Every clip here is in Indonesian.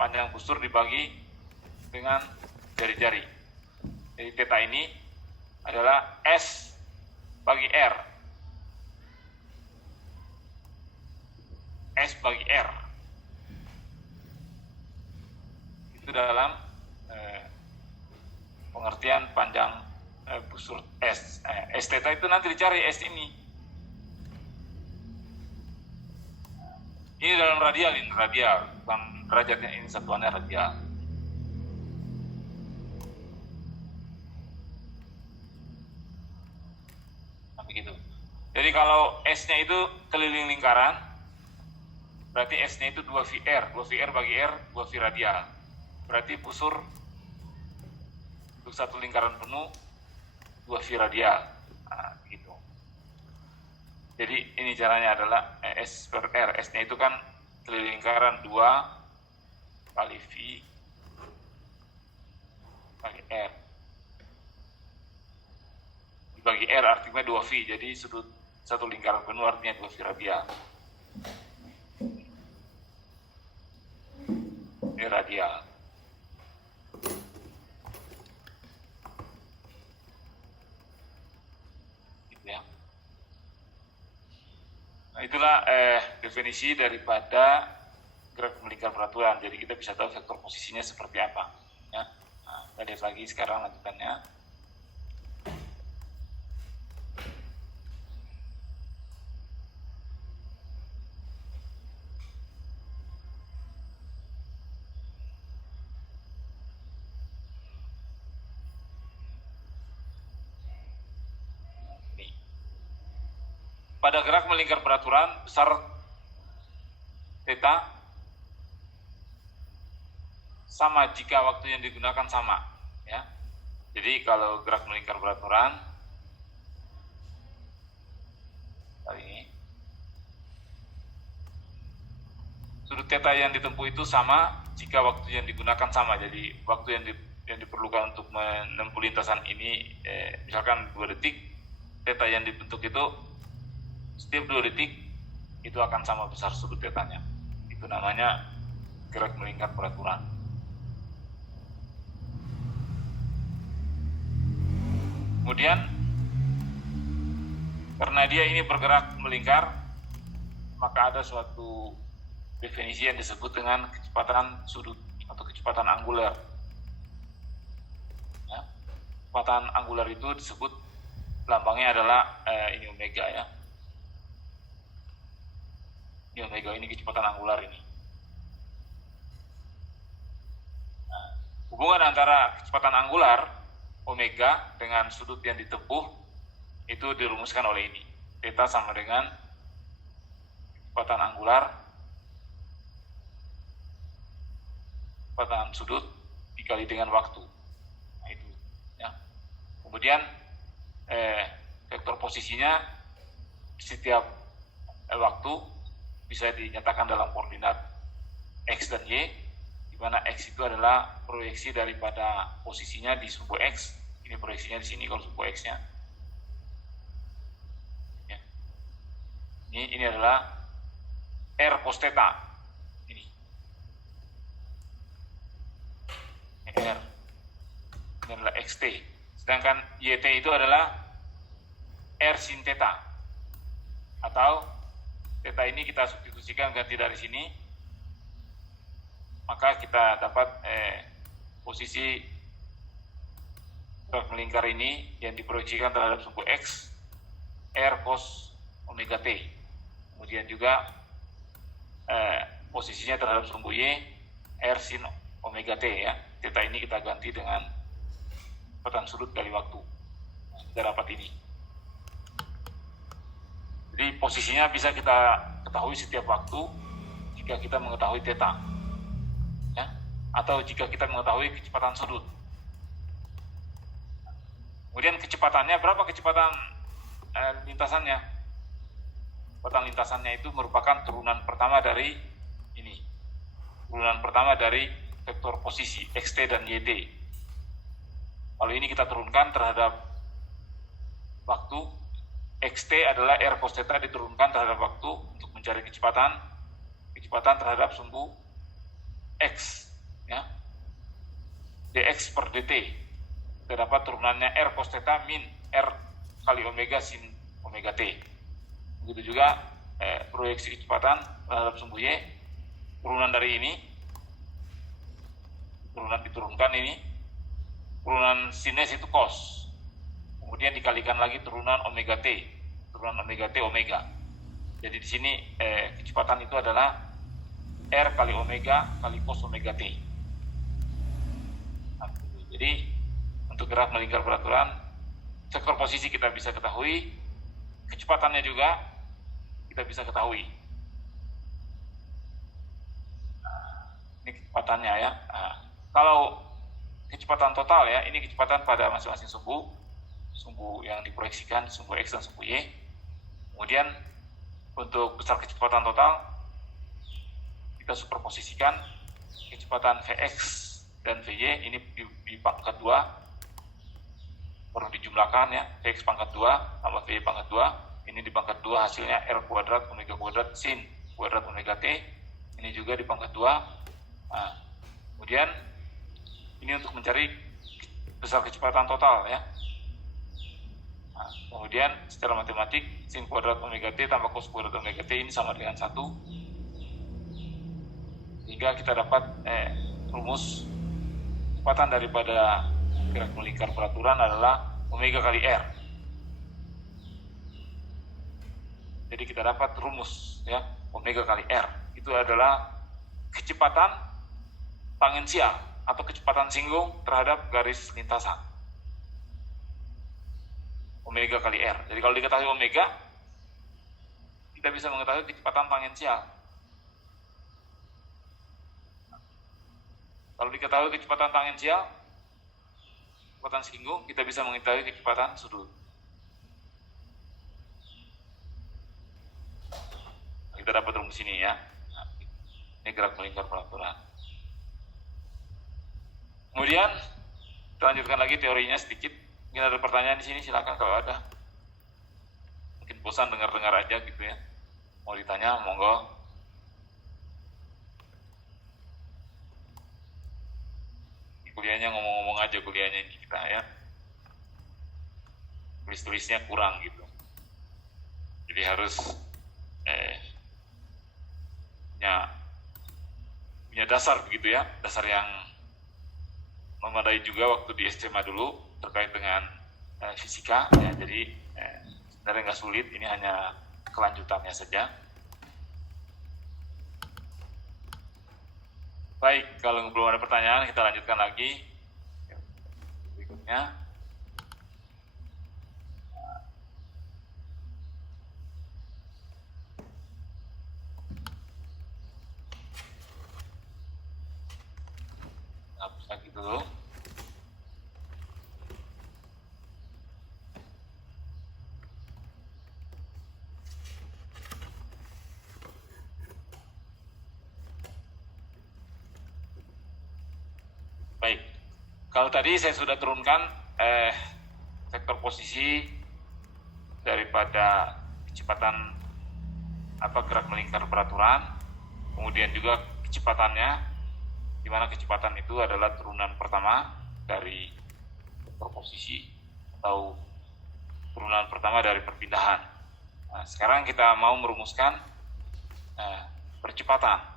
panjang busur dibagi dengan jari-jari. Jadi theta ini adalah S bagi R. S bagi R. Itu dalam pengertian panjang busur S. S theta itu nanti dicari S ini. Ini dalam radial, bukan derajatnya, ini satuannya radial. Nah, begitu. Jadi kalau S-nya itu keliling lingkaran, berarti S-nya itu 2VR. 2VR bagi R, 2V radial. Berarti busur untuk satu lingkaran penuh 2V radial. Nah, gitu. Jadi ini caranya adalah S per R. S-nya itu kan keliling lingkaran 2 kali V kali R. Dibagi R artinya 2V. Jadi sudut satu lingkaran penuh artinya 2V radial. Ini radial. Gitu ya. Nah, itulah definisi daripada gerak melingkar peraturan. Jadi kita bisa tahu vektor posisinya seperti apa. Ya. Nah, kita lihat lagi sekarang lanjutannya. Pada gerak melingkar peraturan besar theta sama jika waktu yang digunakan sama, ya. Jadi kalau gerak melingkar peraturan kali ini, sudut theta yang ditempuh itu sama jika waktu yang digunakan sama. Jadi waktu yang diperlukan untuk menempuh lintasan ini, misalkan 2 detik, theta yang dibentuk itu setiap 2 detik itu akan sama besar sudut tetanya. Itu namanya gerak melingkar peraturan. Kemudian karena dia ini bergerak melingkar, maka ada suatu definisi yang disebut dengan kecepatan sudut atau kecepatan angular. Ya. Kecepatan angular itu disebut, lambangnya adalah ini omega, ya. Ini omega, ini kecepatan angular ini. Nah, hubungan antara kecepatan angular omega dengan sudut yang ditempuh itu dirumuskan oleh ini. Theta sama dengan kecepatan angular, kecepatan sudut dikali dengan waktu. Nah, itu, ya. Kemudian vektor posisinya setiap waktu bisa dinyatakan dalam koordinat X dan Y, di mana X itu adalah proyeksi daripada posisinya di sumbu X. Ini proyeksinya di sini kalau sumbu X-nya. Ya. Ini adalah R cos theta. Ini R. Ini adalah XT. Sedangkan YT itu adalah R sin theta. Atau theta ini kita substitusikan ganti dari sini, maka kita dapat posisi gerak melingkar ini yang diproyeksikan terhadap sumbu X, R cos omega T. Kemudian juga posisinya terhadap sumbu Y, R sin omega T, ya. Theta ini kita ganti dengan kecepatan sudut kali waktu. Nah, kita dapat ini. Jadi posisinya bisa kita ketahui setiap waktu jika kita mengetahui theta, ya, atau jika kita mengetahui kecepatan sudut. Kemudian kecepatannya, berapa kecepatan lintasannya? Kecepatan lintasannya itu merupakan turunan pertama dari ini, turunan pertama dari vektor posisi xt dan yt. Kalau ini kita turunkan terhadap waktu, xt adalah r cos theta diturunkan terhadap waktu untuk mencari kecepatan terhadap sumbu x. dx per dt. Terdapat turunannya r cos theta min r kali omega sin omega t. Begitu juga proyeksi kecepatan terhadap sumbu y, turunan dari ini, turunan diturunkan ini, turunan sinus itu cos, kemudian dikalikan lagi turunan omega t omega. Jadi di sini kecepatan itu adalah r kali omega kali cos omega t. Nah, jadi untuk gerak melingkar peraturan, vektor posisi kita bisa ketahui, kecepatannya juga kita bisa ketahui. Nah, ini kecepatannya ya. Nah, kalau kecepatan total ya, ini kecepatan pada masing-masing sumbu yang diproyeksikan, sumbu X dan sumbu Y. Kemudian untuk besar kecepatan total, kita superposisikan kecepatan Vx dan Vy ini di pangkat 2, perlu dijumlahkan ya, Vx pangkat 2 tambah Vy pangkat 2, ini di pangkat 2 hasilnya R kuadrat omega kuadrat sin kuadrat omega T, ini juga di pangkat 2. Nah, kemudian ini untuk mencari besar kecepatan total ya. Nah, kemudian secara matematik sin kuadrat omega T tambah cos kuadrat omega T ini sama dengan 1, sehingga kita dapat rumus kecepatan daripada gerak melingkar peraturan adalah omega kali R. Jadi kita dapat rumus ya, omega kali R itu adalah kecepatan tangensial atau kecepatan singgung terhadap garis lintasan. Omega kali R. Jadi kalau diketahui omega, kita bisa mengetahui kecepatan tangensial. Kalau diketahui kecepatan tangensial, kecepatan singgung, kita bisa mengetahui kecepatan sudut. Kita dapat rumus ini ya. Nah, ini gerak melingkar peraturan. Kemudian kita lanjutkan lagi teorinya sedikit. Mungkin ada pertanyaan di sini, silakan kalau ada. Mungkin bosan dengar-dengar aja gitu ya. Mau ditanya, monggo. Kuliahnya ngomong-ngomong aja kuliahnya ini kita ya. Tulis-tulisnya kurang gitu. Jadi harus punya dasar begitu ya, dasar yang memadai juga waktu di SMA dulu terkait dengan fisika ya. Jadi sebenarnya nggak sulit, ini hanya kelanjutannya saja. Baik, kalau belum ada pertanyaan kita lanjutkan lagi berikutnya. Hapus lagi dulu. Baik, kalau tadi saya sudah turunkan vektor posisi daripada kecepatan gerak melingkar peraturan, kemudian juga kecepatannya, di mana kecepatan itu adalah turunan pertama dari vektor posisi atau turunan pertama dari perpindahan. Nah, sekarang kita mau merumuskan percepatan.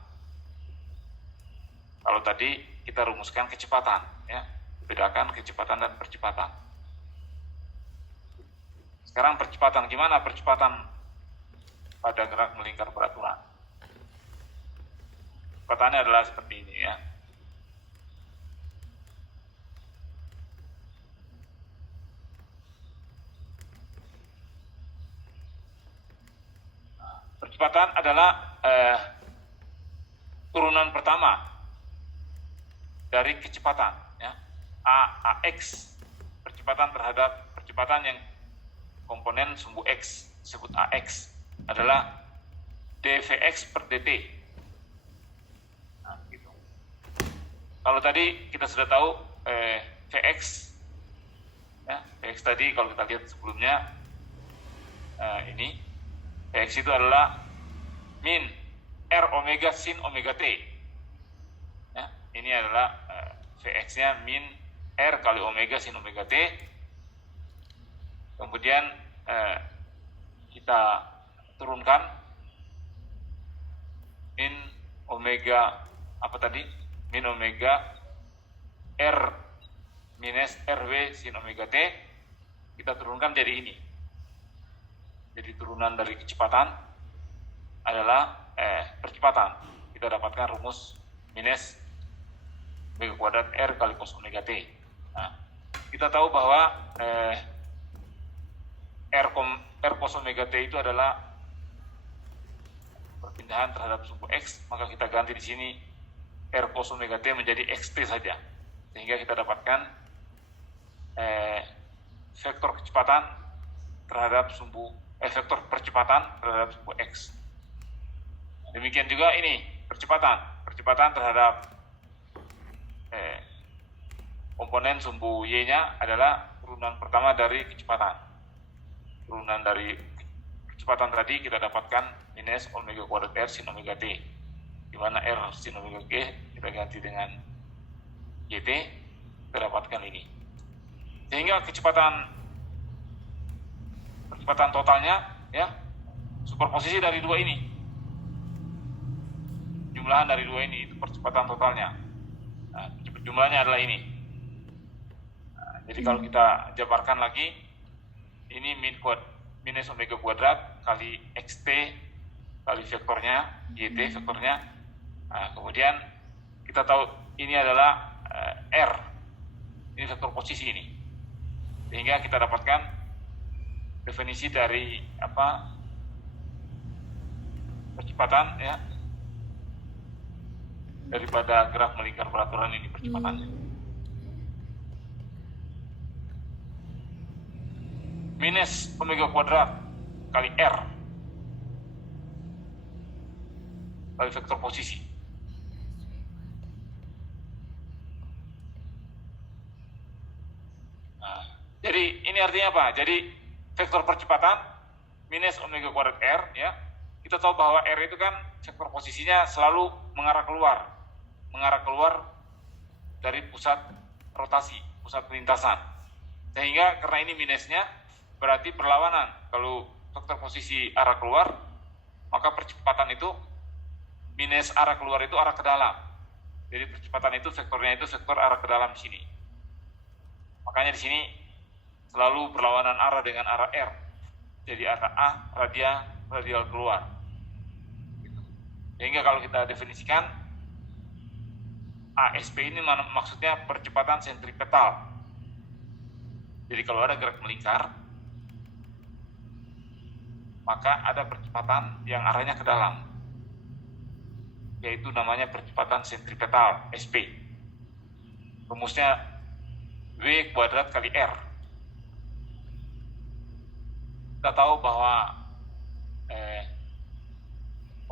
Kalau tadi kita rumuskan kecepatan, ya, bedakan kecepatan dan percepatan. Sekarang percepatan, gimana percepatan pada gerak melingkar peraturan? Kecepatannya adalah seperti ini ya. Percepatan adalah turunan pertama dari kecepatan ya. AX, percepatan terhadap percepatan yang komponen sumbu X disebut AX adalah dVx per dt. Nah, gitu. Kalau tadi kita sudah tahu Vx ya, Vx tadi kalau kita lihat sebelumnya ini Vx itu adalah min R omega sin omega T. Ya, ini adalah Vx-nya min R kali omega sin omega T. Kemudian kita turunkan min omega apa tadi? Min omega R minus RW sin omega T. Kita turunkan jadi ini. Jadi turunan dari kecepatan adalah percepatan. Kita dapatkan rumus minus omega kuadrat R kali cos omega T. Nah, kita tahu bahwa R cos omega T itu adalah perpindahan terhadap sumbu X, maka kita ganti di sini R cos omega T menjadi XT saja, sehingga kita dapatkan vektor kecepatan terhadap vektor percepatan terhadap sumbu X. Demikian juga ini percepatan terhadap komponen sumbu Y-nya adalah turunan pertama dari kecepatan. Turunan dari kecepatan tadi kita dapatkan minus omega kuadrat R sin omega T, di mana R sin omega T kita ganti dengan YT, kita dapatkan ini. Sehingga percepatan totalnya ya superposisi dari dua ini. Jumlahan dari dua ini itu percepatan totalnya. Nah, jumlahnya adalah ini. Nah, jadi kalau kita jabarkan lagi, ini minus omega kuadrat kali xt kali vektornya yt vektornya. Nah, kemudian kita tahu ini adalah r, ini vektor posisi ini, sehingga kita dapatkan definisi dari percepatan ya, daripada graf melingkar peraturan ini percepatannya. Minus omega kuadrat kali R kali vektor posisi. Nah, jadi ini artinya apa? Jadi vektor percepatan minus omega kuadrat R ya. Kita tahu bahwa R itu kan vektor posisinya selalu mengarah keluar dari pusat rotasi, pusat lintasan. Sehingga karena ini minusnya berarti berlawanan. Kalau vektor posisi arah keluar, maka percepatan itu minus arah keluar itu arah ke dalam. Jadi percepatan itu vektornya itu vektor arah ke dalam sini. Makanya di sini selalu berlawanan arah dengan arah R. Jadi arah A radial keluar. Sehingga kalau kita definisikan ASP ini maksudnya percepatan sentripetal. Jadi kalau ada gerak melingkar, maka ada percepatan yang arahnya ke dalam, yaitu namanya percepatan sentripetal SP. Rumusnya V kuadrat kali R. Kita tahu bahwa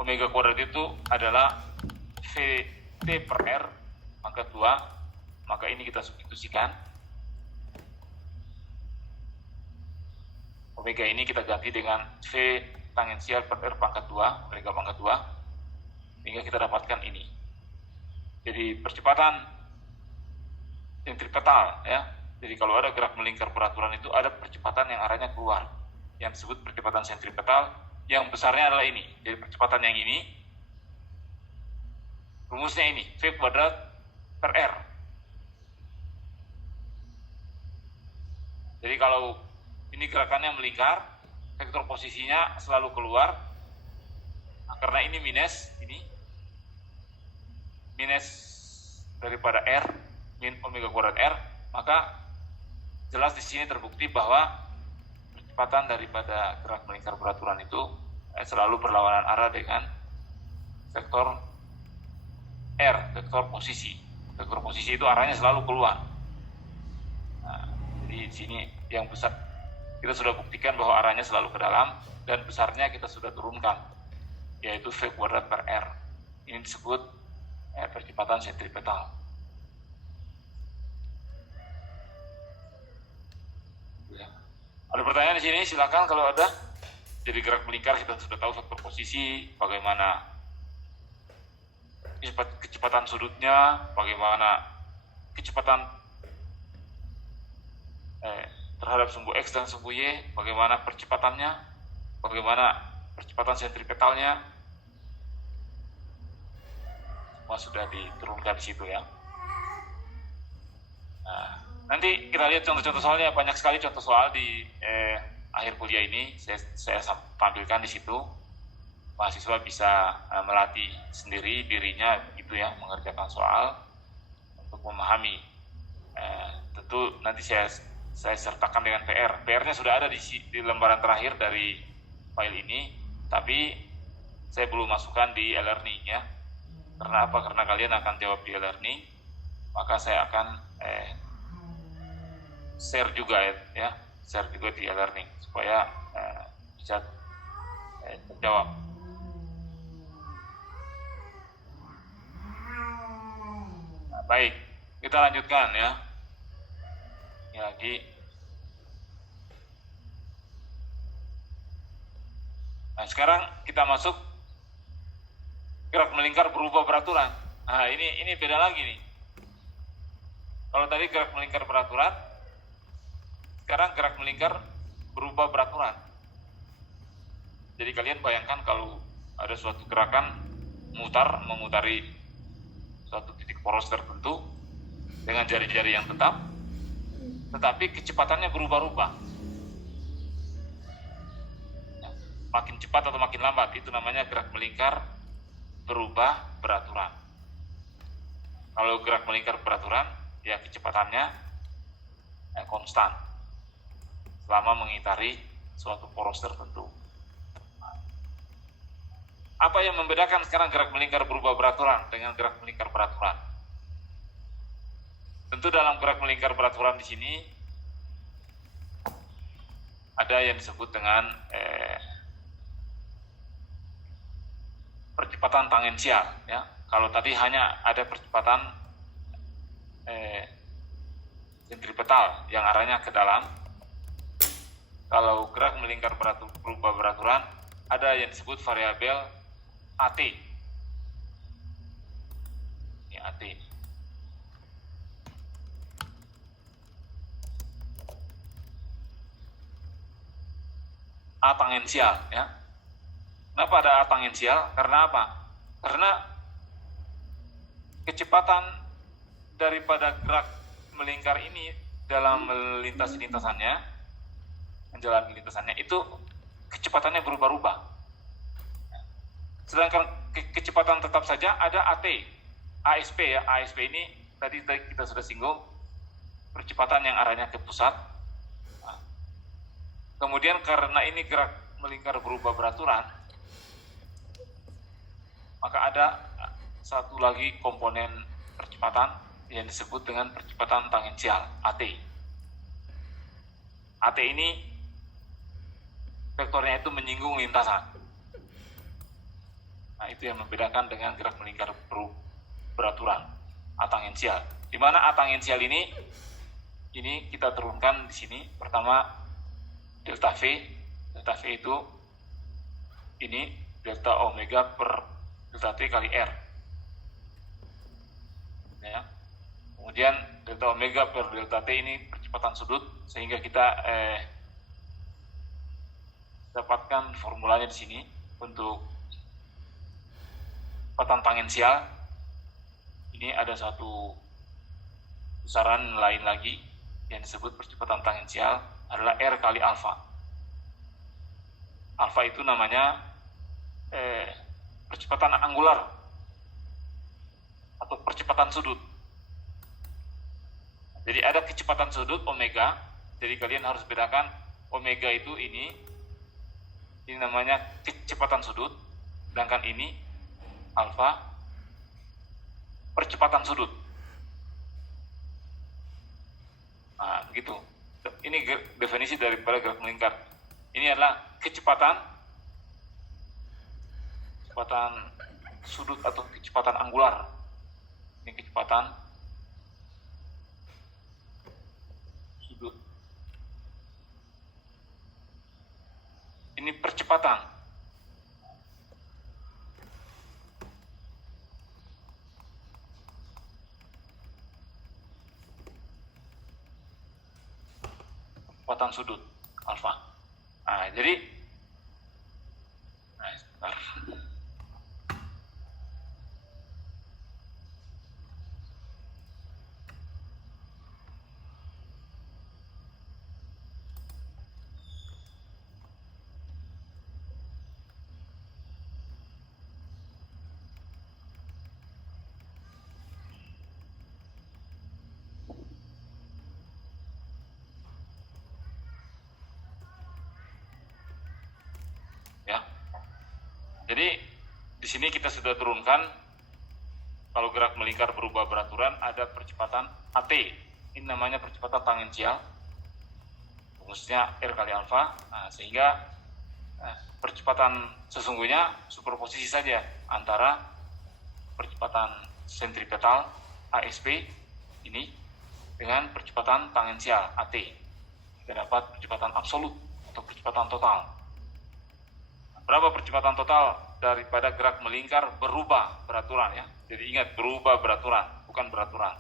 omega kuadrat itu adalah VT per R pangkat 2, maka ini kita substitusikan. Omega ini kita ganti dengan V tangensial per R pangkat 2, omega pangkat 2, sehingga kita dapatkan ini. Jadi percepatan sentripetal ya. Jadi kalau ada gerak melingkar peraturan itu ada percepatan yang arahnya keluar, yang disebut percepatan sentripetal, yang besarnya adalah ini. Jadi percepatan yang ini, rumusnya ini, V kuadrat per R. Jadi kalau ini gerakannya melingkar, vektor posisinya selalu keluar. Nah, karena ini minus daripada R, min omega kuadrat R, maka jelas di sini terbukti bahwa percepatan daripada gerak melingkar peraturan itu selalu berlawanan arah dengan vektor R, vektor posisi. Vektor posisi itu arahnya selalu keluar. Nah, jadi di sini yang besar kita sudah buktikan bahwa arahnya selalu ke dalam, dan besarnya kita sudah turunkan, yaitu V kuadrat per R. Ini disebut percepatan sentripetal. Ya. Ada pertanyaan di sini? Silakan kalau ada. Jadi gerak melingkar kita sudah tahu vektor posisi, bagaimana kecepatan sudutnya, bagaimana kecepatan terhadap sumbu X dan sumbu Y, bagaimana percepatannya, bagaimana percepatan sentripetalnya, semua sudah diturunkan di situ ya. Nah, nanti kita lihat contoh-contoh soalnya, banyak sekali contoh soal di akhir kuliah ini saya tampilkan di situ. Mahasiswa bisa melatih sendiri dirinya gitu ya, mengerjakan soal untuk memahami. Tentu nanti saya sertakan dengan PR. PR-nya sudah ada di lembaran terakhir dari file ini, tapi saya belum masukkan di e-learning ya. Karena apa? Karena kalian akan jawab di e-learning, maka saya akan share juga ya, share juga di e-learning supaya bisa terjawab. Nah, baik, kita lanjutkan ya. Nah, sekarang kita masuk gerak melingkar berubah peraturan. Nah, ini beda lagi nih. Kalau tadi gerak melingkar peraturan, sekarang gerak melingkar berubah peraturan. Jadi kalian bayangkan kalau ada suatu gerakan mengutari suatu titik poros tertentu dengan jari-jari yang tetap, tetapi kecepatannya berubah-ubah. Makin cepat atau makin lambat, itu namanya gerak melingkar berubah peraturan. Kalau gerak melingkar peraturan, ya kecepatannya konstan selama mengitari suatu poros tertentu. Apa yang membedakan sekarang gerak melingkar berubah peraturan dengan gerak melingkar peraturan? Tentu dalam gerak melingkar peraturan di sini ada yang disebut dengan percepatan tangensial ya. Kalau tadi hanya ada percepatan sentripetal yang arahnya ke dalam. Kalau gerak melingkar berubah peraturan ada yang disebut variabel AT. Ini AT. A tangensial ya. Kenapa ada A tangensial? Karena apa? Karena kecepatan daripada gerak melingkar ini dalam melintasi lintasannya, menjalani lintasannya itu kecepatannya berubah-ubah. Sedangkan kecepatan tetap saja ada AT, ASP ya. ASP ini tadi kita sudah singgung, percepatan yang arahnya ke pusat. Nah, kemudian karena ini gerak melingkar berubah peraturan, maka ada satu lagi komponen percepatan yang disebut dengan percepatan tangensial, AT. AT ini vektornya itu menyinggung lintasan. Nah, itu yang membedakan dengan gerak melingkar beraturan, A tangensial. Di mana A tangensial ini kita turunkan di sini. Pertama delta V. Delta V itu ini delta omega per delta T kali R. Ya. Kemudian delta omega per delta T ini percepatan sudut, sehingga kita dapatkan formulanya di sini untuk percepatan tangensial. Ini ada satu besaran lain lagi yang disebut percepatan tangensial adalah R kali alfa. Alfa itu namanya percepatan angular atau percepatan sudut. Jadi ada kecepatan sudut omega. Jadi kalian harus bedakan omega itu ini namanya kecepatan sudut, sedangkan ini alfa percepatan sudut. Nah, begitu. Ini definisi daripada gerak melingkar. Ini adalah kecepatan sudut atau kecepatan angular. Ini kecepatan sudut. Ini percepatan. percepatan sudut alfa. Nah, jadi sebentar. Ya. Jadi di sini kita sudah turunkan kalau gerak melingkar berubah beraturan ada percepatan AT. Ini namanya percepatan tangensial. Rumusnya R kali alfa. Nah, sehingga percepatan sesungguhnya superposisi saja antara percepatan sentripetal ASP ini dengan percepatan tangensial AT. Kita dapat percepatan absolut atau percepatan total. Berapa percepatan total daripada gerak melingkar berubah beraturan ya. Jadi ingat, berubah beraturan, bukan beraturan.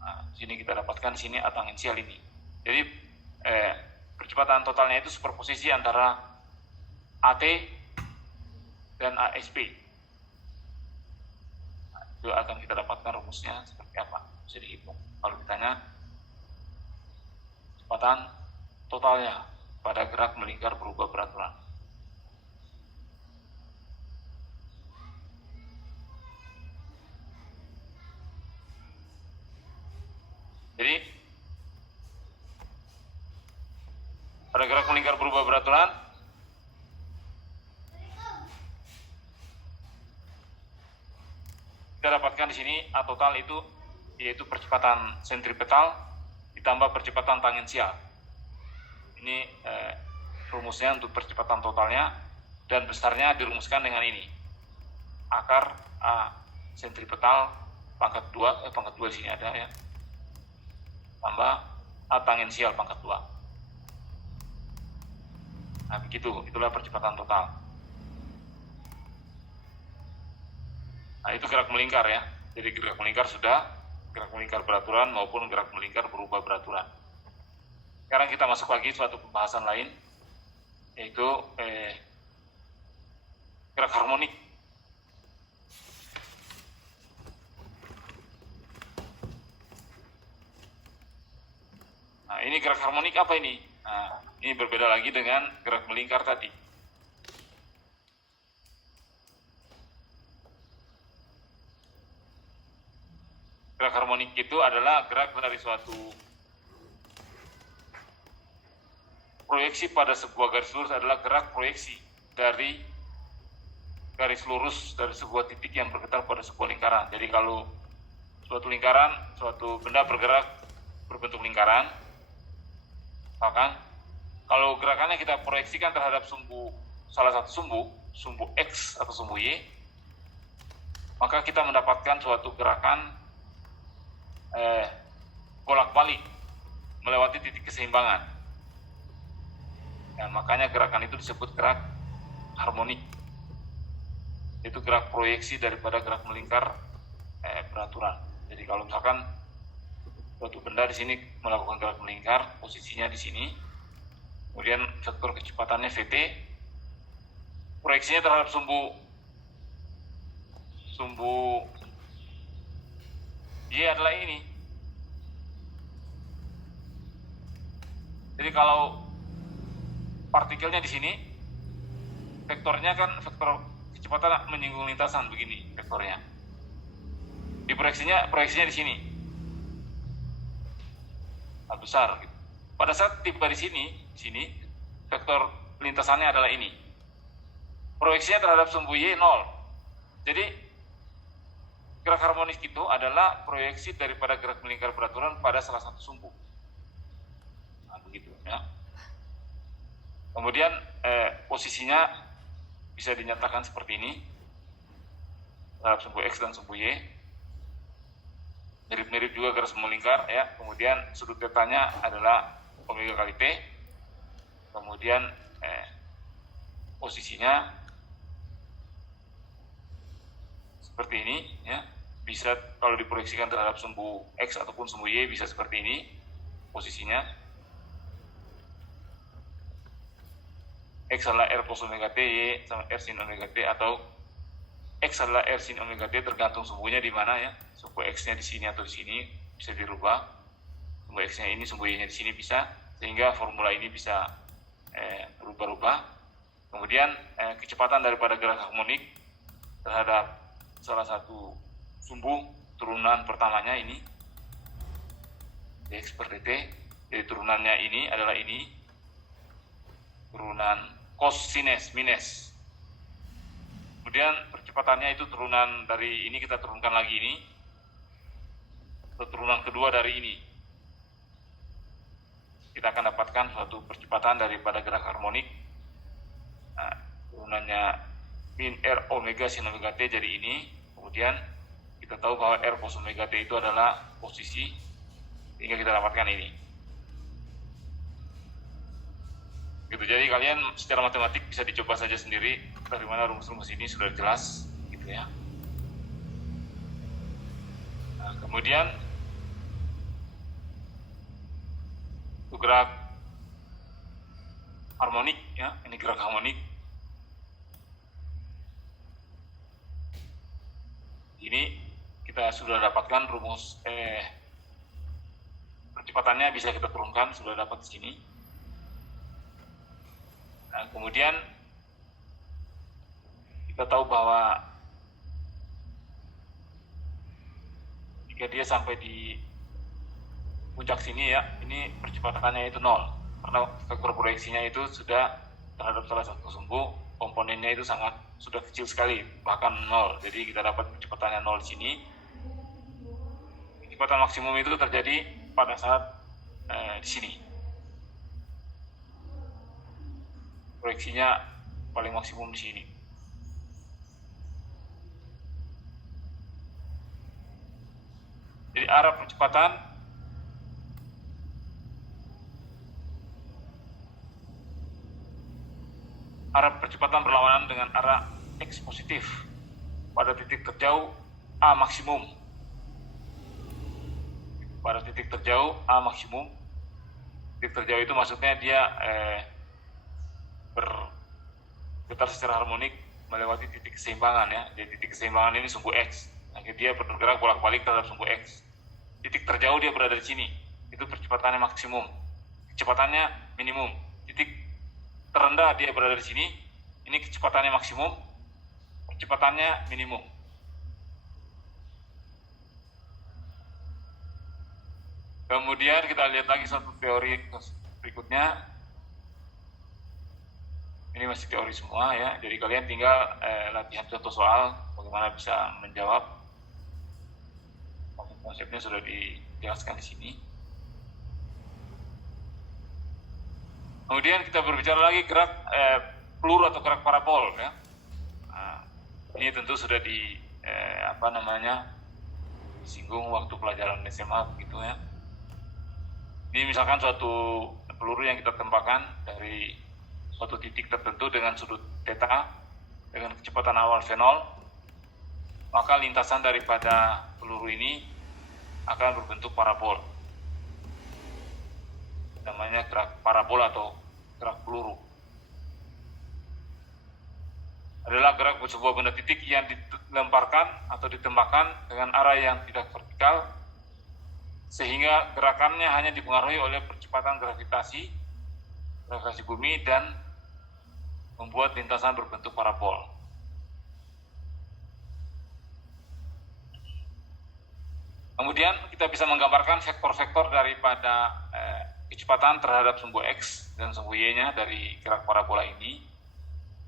Nah, sini kita dapatkan sini tangensial ini. Jadi percepatan totalnya itu superposisi antara AT dan ASP. Nah, itu akan kita dapatkan rumusnya seperti apa, bisa dihitung. Kalau ditanya percepatan totalnya pada gerak melingkar berubah beraturan. Jadi pada gerak melingkar berubah beraturan kita dapatkan di sini A total itu yaitu percepatan sentripetal ditambah percepatan tangensial. Ini rumusnya untuk percepatan totalnya, dan besarnya dirumuskan dengan ini. Akar A sentripetal pangkat 2, pangkat 2 di sini ada ya. Tambah A tangensial pangkat 2. Nah, begitu, itulah percepatan total. Nah, itu gerak melingkar ya. Jadi gerak melingkar sudah, gerak melingkar beraturan maupun gerak melingkar berubah beraturan. Sekarang kita masuk lagi suatu pembahasan lain, yaitu gerak harmonik. Nah, ini gerak harmonik apa ini? Nah, ini berbeda lagi dengan gerak melingkar tadi. Gerak harmonik itu adalah gerak dari suatu proyeksi pada sebuah garis lurus adalah gerak proyeksi dari garis lurus dari sebuah titik yang bergetar pada sebuah lingkaran. Jadi kalau suatu lingkaran, suatu benda bergerak berbentuk lingkaran, maka kalau gerakannya kita proyeksikan terhadap salah satu sumbu X atau sumbu Y, maka kita mendapatkan suatu gerakan bolak-balik melewati titik keseimbangan. Nah, makanya gerakan itu disebut gerak harmonik. Itu gerak proyeksi daripada gerak melingkar beraturan. Jadi kalau misalkan suatu benda di sini melakukan gerak melingkar, posisinya di sini, kemudian vektor kecepatannya Vt, proyeksinya terhadap sumbu Y adalah ini. Jadi kalau partikelnya di sini, vektornya kan vektor kecepatan menyinggung lintasan begini vektornya. Di proyeksinya di sini. Nah, besar gitu. Pada saat tiba di sini vektor lintasannya adalah ini. Proyeksinya terhadap sumbu Y 0. Jadi gerak harmonis itu adalah proyeksi daripada gerak melingkar beraturan pada salah satu sumbu. Nah, begitu ya. Kemudian posisinya bisa dinyatakan seperti ini terhadap sumbu X dan sumbu Y. Mirip-mirip juga garis melingkar ya. Kemudian sudut tetanya adalah omega kali T. Kemudian posisinya seperti ini ya. Bisa kalau diproyeksikan terhadap sumbu X ataupun sumbu Y bisa seperti ini. posisinya. X adalah R cos omega T, Y sama R sin omega T, atau X adalah R sin omega T, tergantung sumbunya di mana ya. Sumbu X-nya di sini atau di sini bisa dirubah. Sumbu X-nya ini, sumbu Y-nya di sini bisa, sehingga formula ini bisa berubah-ubah. Kemudian kecepatan daripada gerak harmonik terhadap salah satu sumbu turunan pertamanya ini dx per dt. Jadi turunannya ini adalah ini, turunan cos sinus minus. Kemudian percepatannya itu turunan dari ini, kita turunkan lagi ini, turunan kedua dari ini. Kita akan dapatkan suatu percepatan daripada gerak harmonik. Nah, turunannya min R omega sin omega T jadi ini. Kemudian kita tahu bahwa R cos omega T itu adalah posisi, sehingga kita dapatkan ini. Gitu. Jadi kalian secara matematik bisa dicoba saja sendiri, dari mana rumus-rumus ini sudah jelas gitu ya. Nah, kemudian gerak harmonik ya, ini gerak harmonik. Ini kita sudah dapatkan rumus percepatannya, bisa kita turunkan, sudah dapat di sini. Nah, kemudian kita tahu bahwa jika dia sampai di puncak sini ya, ini percepatannya itu 0, karena vektor proyeksinya itu sudah terhadap salah satu sumbu, komponennya itu sudah kecil sekali, bahkan 0. Jadi kita dapat kecepatannya 0 di sini. Kecepatan maksimum itu terjadi pada saat di sini. Proyeksinya paling maksimum di sini. Jadi arah percepatan berlawanan dengan arah X positif pada titik terjauh A maksimum. Pada titik terjauh A maksimum. Titik terjauh itu maksudnya dia bergetar secara harmonik melewati titik keseimbangan ya. Jadi titik keseimbangan ini sumbu X. Akhirnya dia bergerak bolak-balik terhadap sumbu X. Titik terjauh dia berada di sini. Itu percepatannya maksimum. Kecepatannya minimum. Titik terendah dia berada di sini. Ini kecepatannya maksimum. Kecepatannya minimum. Kemudian kita lihat lagi satu teori berikutnya. Ini masih teori semua ya. Jadi kalian tinggal latihan contoh soal, bagaimana bisa menjawab. Konsepnya sudah dijelaskan di sini. Kemudian kita berbicara lagi gerak peluru atau gerak parabol ya. Nah, ini tentu sudah disinggung waktu pelajaran SMA begitu ya. Ini misalkan suatu peluru yang kita tembakkan dari suatu titik tertentu dengan sudut theta dengan kecepatan awal v0, maka lintasan daripada peluru ini akan berbentuk parabol. Namanya gerak parabol atau gerak peluru. Adalah gerak sebuah benda titik yang dilemparkan atau ditembakkan dengan arah yang tidak vertikal, sehingga gerakannya hanya dipengaruhi oleh percepatan gravitasi bumi dan membuat lintasan berbentuk parabol. Kemudian kita bisa menggambarkan vektor-vektor daripada kecepatan terhadap sumbu X dan sumbu Y-nya dari gerak parabola ini.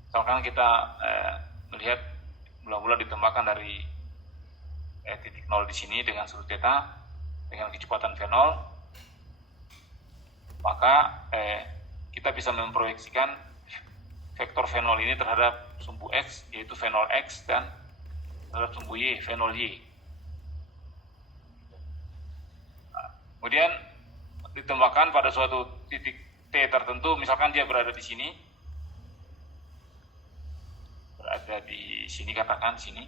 Misalkan kita melihat bola-bola ditembakkan dari titik 0 di sini dengan sudut theta dengan kecepatan v0, maka kita bisa memproyeksikan vektor v0 ini terhadap sumbu X, yaitu v0x, dan terhadap sumbu Y, v0y. Kemudian ditembakkan pada suatu titik T tertentu, misalkan dia berada di sini, katakan sini.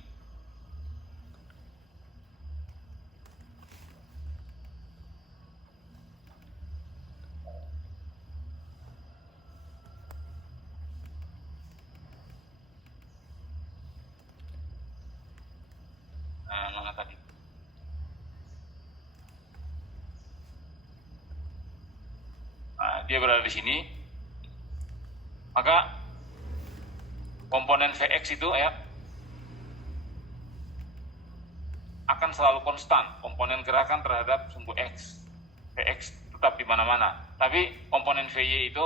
mana tadi. Nah, dia berada di sini. Maka komponen Vx itu ya akan selalu konstan, komponen gerakan terhadap sumbu X. Vx tetap di mana-mana. Tapi komponen Vy itu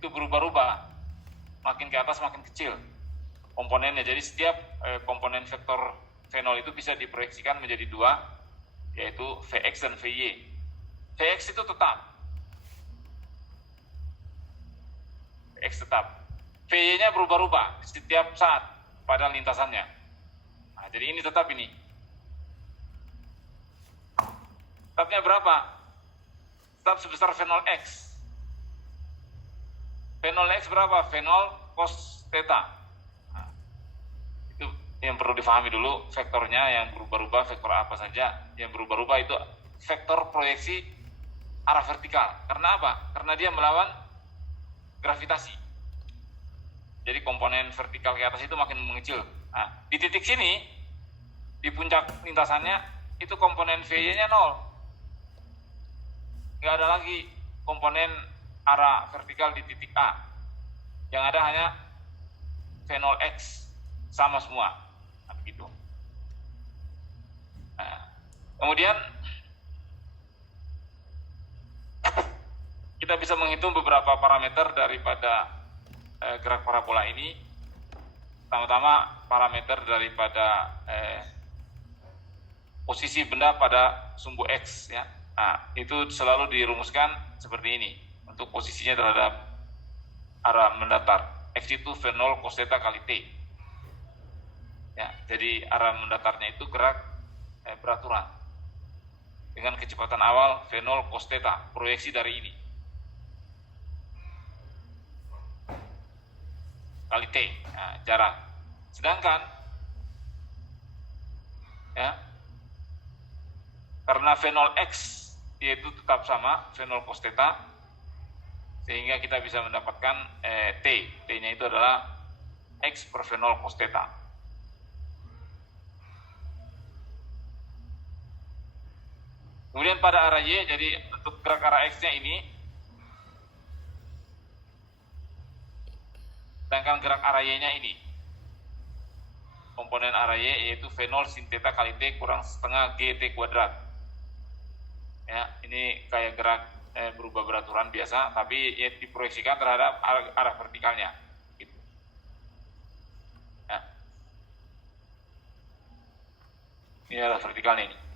berubah-ubah. Makin ke atas makin kecil komponennya. Jadi setiap komponen vektor V0 itu bisa diproyeksikan menjadi dua, yaitu Vx dan Vy. Vx itu tetap. Vx tetap. Vy-nya berubah-ubah setiap saat pada lintasannya. Nah, jadi ini tetap ini. Tetapnya berapa? Tetap sebesar V0x. V0x berapa? V0 cos theta. Nah, itu yang perlu difahami dulu, vektornya yang berubah-ubah, vektor apa saja yang berubah-ubah itu vektor proyeksi arah vertikal. Karena apa? Karena dia melawan gravitasi. Jadi komponen vertikal ke atas itu makin mengecil. Nah, di titik sini, di puncak lintasannya, itu komponen Vy-nya 0. Nggak ada lagi komponen arah vertikal di titik A. Yang ada hanya V0x, sama semua. Nah, begitu. Nah, kemudian kita bisa menghitung beberapa parameter daripada gerak parabola ini. Pertama-tama parameter daripada posisi benda pada sumbu X ya. Nah, itu selalu dirumuskan seperti ini untuk posisinya terhadap arah mendatar. X itu V0 cos theta kali T. Ya, jadi arah mendatarnya itu gerak beraturan dengan kecepatan awal V0 cos theta, proyeksi dari ini kali T, nah, jarak. Sedangkan ya, karena V0x yaitu tetap sama V0 cos theta, sehingga kita bisa mendapatkan T-nya itu adalah X per V0 cos theta. Kemudian pada arah Y, jadi untuk gerak arah X-nya ini, sedangkan gerak arah Y-nya ini, komponen arah Y yaitu V0 sin theta kali T kurang setengah GT kuadrat. Ya, ini kayak gerak berubah beraturan biasa, tapi ya diproyeksikan terhadap arah vertikalnya. Gitu. Ya. Ini arah vertikalnya ini.